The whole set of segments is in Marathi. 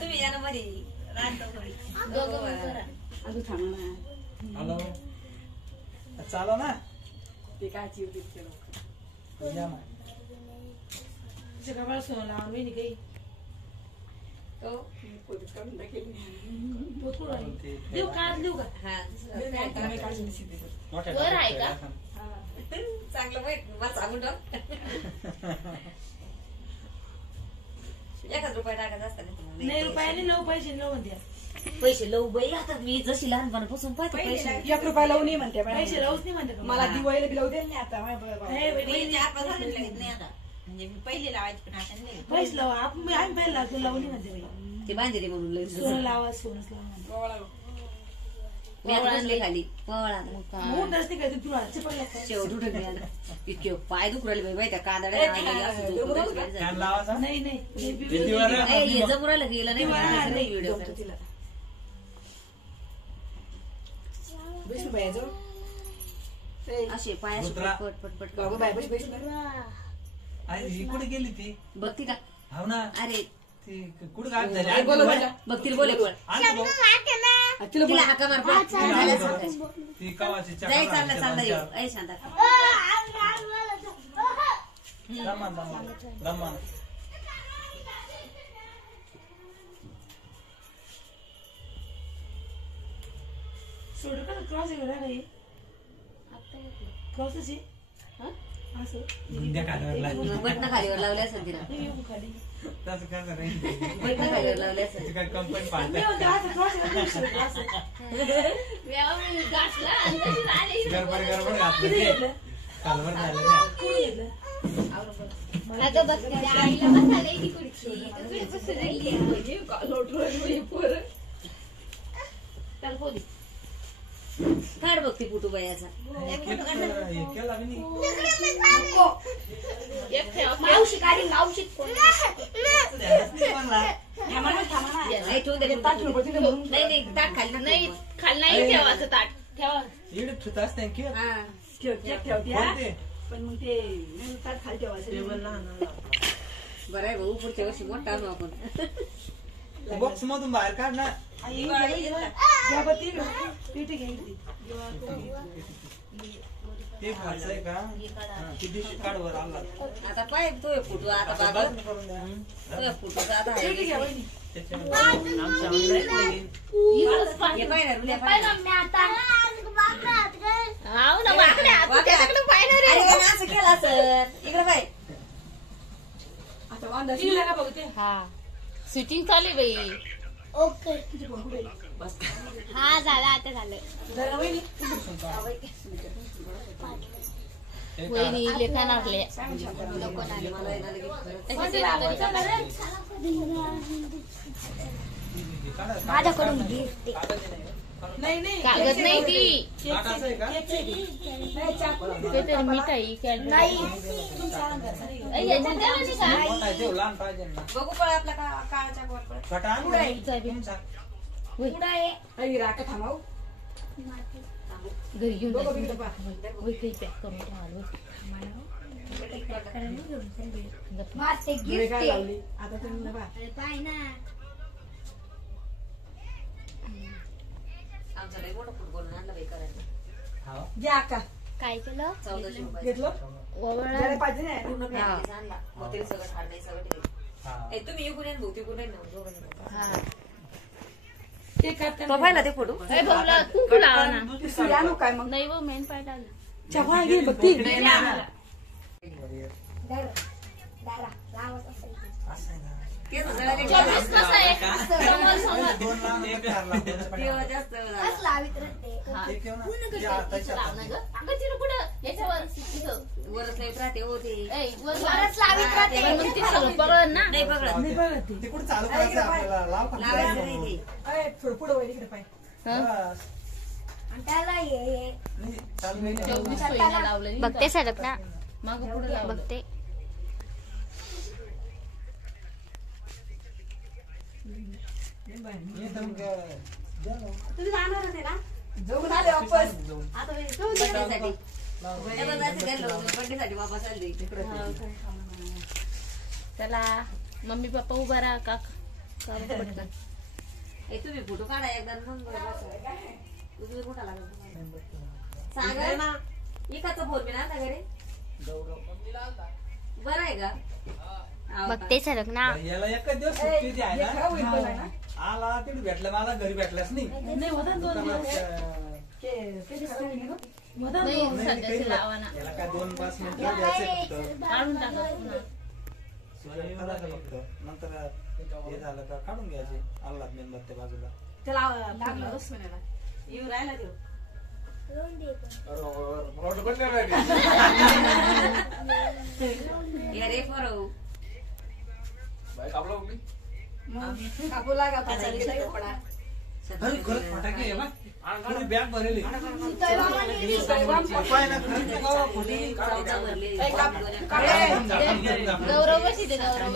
तुम्ही या ना मध्ये अजून थांबा ना. हॅलो चालो ना ते काय चिव दिसते या ना तुझ्या गावाला सोनं लावून मी काही देऊ का देऊ का वर आहे का चांगलं माहित मला सांगून टाक 1 रुपया टाकायचा असता नाही रुपयाने 9 पैसे लावून द्या पैसे लावू बाई आता मी जशी लहानपणापासून पाहते पैसे 1 रुपया लावून नाही म्हणते पैसे लावूच नाही म्हणते मला दिवाळीला बी लावू दे नाही आता म्हणजे मी पहिले लावायचे पण आता नाही पैसे लावा आम्ही पहिले लावतो लावून नाही म्हणते बाई ते बांधले म्हणून सोनं लावा सोनच लावा मी आता आणले खाली पवळा मूठ नसते काय तुला चिपडला शेवट उठून गेला इतके पाय दुखू राहिले बाई त्या कांदड्या नाही नाही जमुराला गेलं नाही व्हिडिओ असे पाय पट पट पट कुठे गेली ती बघती का हो ना अरे ती कुठे गायब झाली बघतील बोले तिला हाका मार ती कवाची जाय चालला चालला येऊ ऐ शांता रमान रमान रमान सोड का क्रॉस आहे नाही क्रॉसच आहे असं गुंड्या खाल्यावर लागली बटना खालीवर लावले असेल तिला खाली तसं काय करायचं बटना खालीवर लावले असेल काय कंपनी पाहते गडबड गडबड घातलं कालवर झालं काढ बघते फोटो बायाचा केला मी मावशी काढी मावशी नाही नाही ताट खाली नाही खाली नाही ठेवायचं ताट ठेवा इकडे ठुत असते की ठेवते पण मग ते ताट खाली ठेवायचं बरं आहे भाऊ पुढच्या वर्षी मोठा आणू आपण बॉक्स मधून बाहेर काढ ना ते खायचंय का किती काढवर आला आता पाय तो फोटो आता बाबा करून द्या तो फोटोचा आता आहे असं केलं सर इकडे पाय हा शूटिंग चालू बाई ओके हा झालं आता झालं वहिनी लेखा नारले माझ्याकडून नाही कागद नाही ती काहीतरी मिठाई बघू पळ आपला काळाच्या राका थांबाव घरी घेऊन काही पॅक करून आमचा लई मोठा फुटबॉल आणला बाई काय करायला केलं 1400 रुपये घेतलं मग ते सगळं खाड नाही सगळं ठेवलं तुम्ही इकडून येऊन भाऊ तिकडून येईन तो पाहिला ते फोटो काय मग नाही मेन पाहिजे वरच नाही राहते होते नाही तिकडे चालू करायचं आपल्याला लावायचं नाही ते पुढे वळ इकडे पाय बघते सडक ना बघते तुम्ही जाणार होते ना जाऊन आले वापस आता बर्थडेसाठी वापस आले चला मम्मी पप्पा उभा राहा का पटकन. तुम्ही फोटो काढा एकदा मग तुम्ही कुठं लागला सागर ना एकाचा फोन मी ना घरी बरं आहे का बघते सरक ना. याला एकच दिवस सुट्टी जी आहे ना आला तिथे भेटला मला घरी भेटलाच नाही. याला काय 2-5 मिनिटं द्यायचे फक्त काढून टाका पुन्हा. सूर्य करायचं फक्त नंतर हे झालं का काढून घ्यायचे. आला मेणबत्त्या बाजूला त्याला येऊ राहिला देऊ अरे बरो कापू लागा अरे खरंच फटाके आहे बा. पूरी बॅग भरली गौरव बशी दे गौरव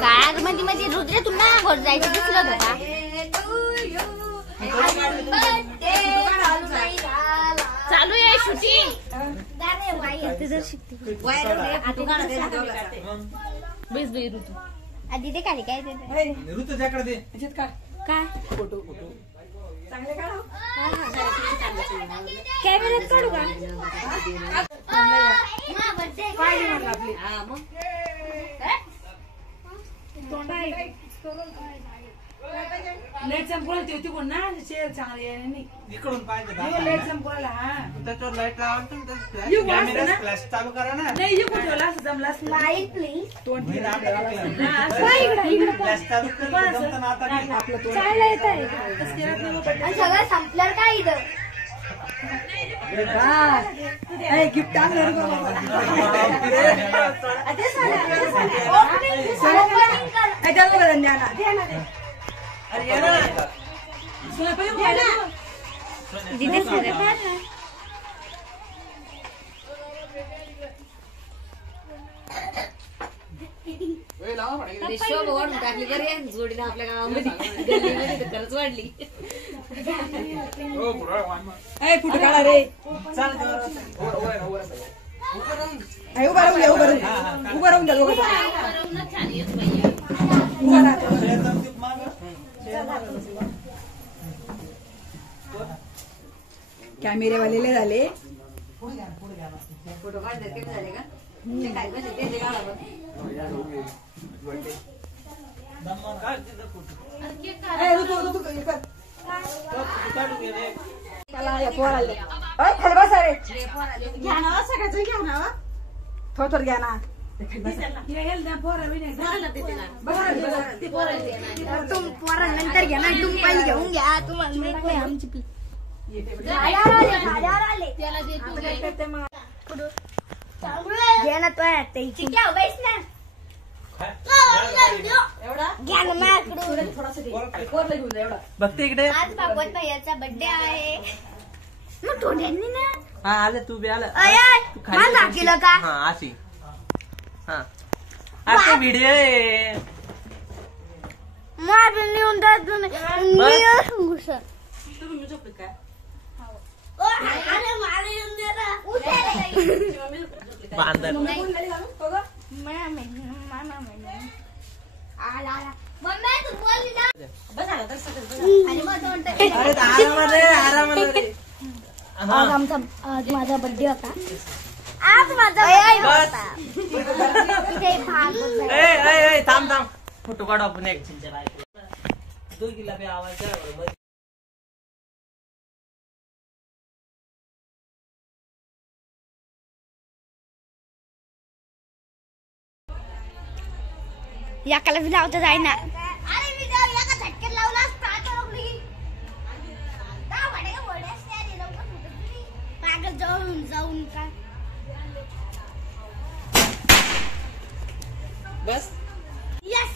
काय मध्ये मध्ये रुद्र तुम्हाला घोट जायचं दिसलं होतं का? चालू आहे शूटिंग. बेस बाई ऋतू आधी ते खाली काय ऋतूच्याकडे दे. काय फोटो फोटो चांगले काढा कॅमेऱ्यात काढू का? लाईट संपवलं ते कोण ना शेअर चांगले इकडून पाहिजे लाईट संपवला हा त्याच्यावर लाईट लावा फ्लॅश चालू करा ना. नाही येऊ ठेवला असं जमला लाईट प्लीज तोंड फ्लॅश चालू केलं जमतं आता नाही. आपलं तोंड चायला येत आहे सगळं संपल्यावर काय इथं गिफ्ट आणलं दिदे सर शोभ वाढून टाकली बरी जोडीला आपल्या गावामध्ये गल्लीमध्ये तर खरंच वाढली. फुट काढा रे उभा राहून द्या उभा राहून द्या दोघं छान येत बाई. कॅमेरे वालेले झाले फोटो काढतात कमी झाले का ते काय म्हणजे ते काढा बघ. घ्या ना सगळ्याच घ्या ना थोडं घ्या ना तुम पोरांनंतर घ्या ना तुम पण घेऊन घ्या तुम्हाला माहित नाही आमची पी त्याला दे तू घे. घ्या ना तो क्या बैस ना घ्या ना माझ्याकडून बघते इकडे. आज भागवत भैयाचा बर्थडे आहे मग थोड्यांनी ना हा आले तू बी आला. मला केलं का हा अशी हा आता व्हिडिओ आहे. मारून लिहून जात तुम्ही बांधर आज माझा बर्थडे होता आज माझा थांब थांब फोटो काढू आपण एक दोघीला बी आवाज द्या. याकाला बी लावता जाय ना अरे मी एका झटक्यात लावला पागल जाऊन जाऊन का बस यस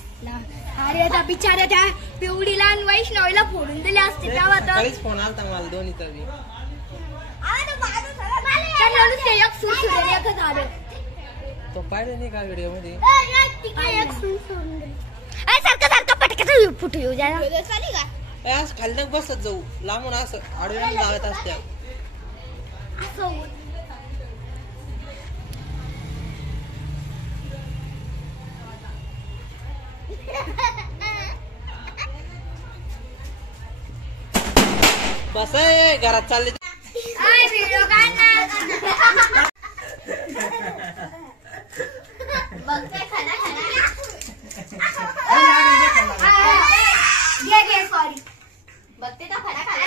अरे आता बिचाऱ्या त्या पिवडीला आणि वैष्णवीला फोडून दिले असते तेव्हा तर फोन आलता मला दोन्हीचा बी. एक सूट झालं तो पाहिलं नाही का व्हिडिओ मध्ये? सारखं सारखं पटकन फुटू येऊ द्या ना. असं खाली बसत जाऊ लांबून असं आडव्या लावत असत्या. बस घरात चालले. व्हिडिओ काढ ना. बघते खाना खाना. सॉरी बघते तो खाना खाना.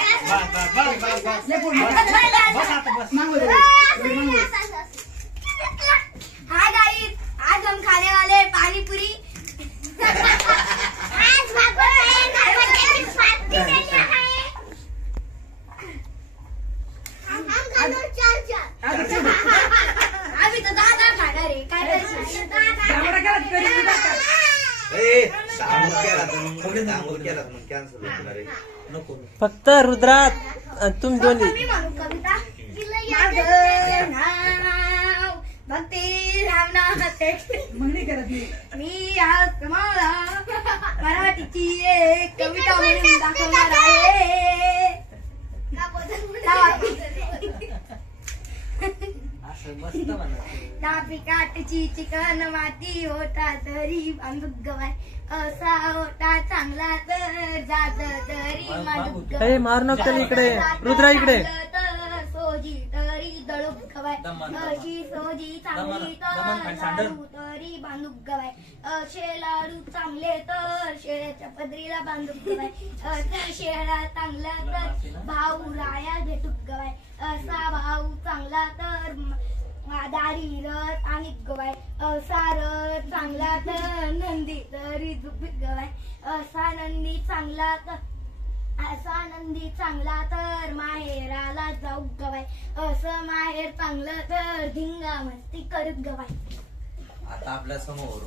हाय गाइस, आज हम खाने वाले हैं पानी पूरी. अभी तो दादा खाना रे काय फक्त रुद्रात तुम्ही दोन्ही. मी म्हणू कविता. भक्ती रामनाथ मी आज तुम्हाला मराठीची एक कविता म्हणून दाखवणार आहे. नापी काटची चिकन माती होता तरी बांधूक गवाय. असा होता चांगला तर जात तरी मांडूक गवाय. मार नको इकडे रुद्रा इकडे. सोजी तरी दळूक गवाय. अशी सोजी चांगली तर लाडू तरी बांधूक गवाय. असे लाडू चांगले तर शेळ्याच्या पदरीला बांधूक गवाय. असा शेळा चांगला तर भाऊ राया भेटूक गवाय. असा भाऊ चांगला तर दारी रथ आणि गवाय. असा रथ चांगला तर नंदी तरी झुपीत गवाय. असा नंदी चांगला तर माहेराला जाऊ गवाय. असं माहेर चांगलं तर धिंगा मस्ती करत गवाय. आता आपल्या समोर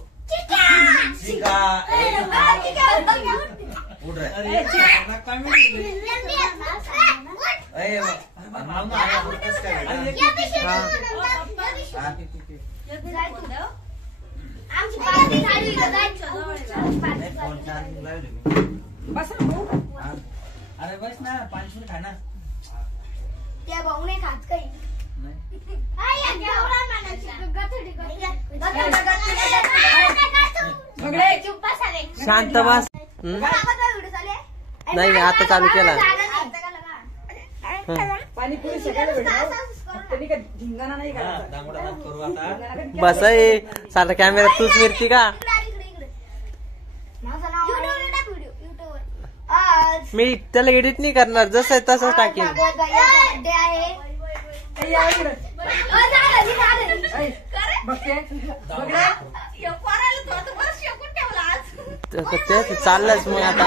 अरे बस ना पाणी खाना. त्या भाऊ नाही खात काही. शांत बस. नाही आता चालू केला. पाणीपुरी सगळ्याला भेटणार. त्यांनी काय धिंगाणा नाही करायचा. बस साधा कॅमेरा तूच मिरती का? मी त्याला एडिट नाही करणार, जसं आहे तसंच टाकेन. ते चाललंच मग आता.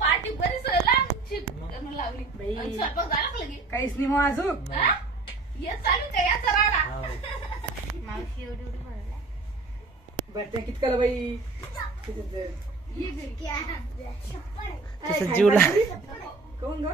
पार्टी बरीच लावली स्वयंपाक झाला का लगे? काहीच नाही मग अजून. हे चालू का याचा राडा? बरं कितकाला बाई जीवला कोण ग?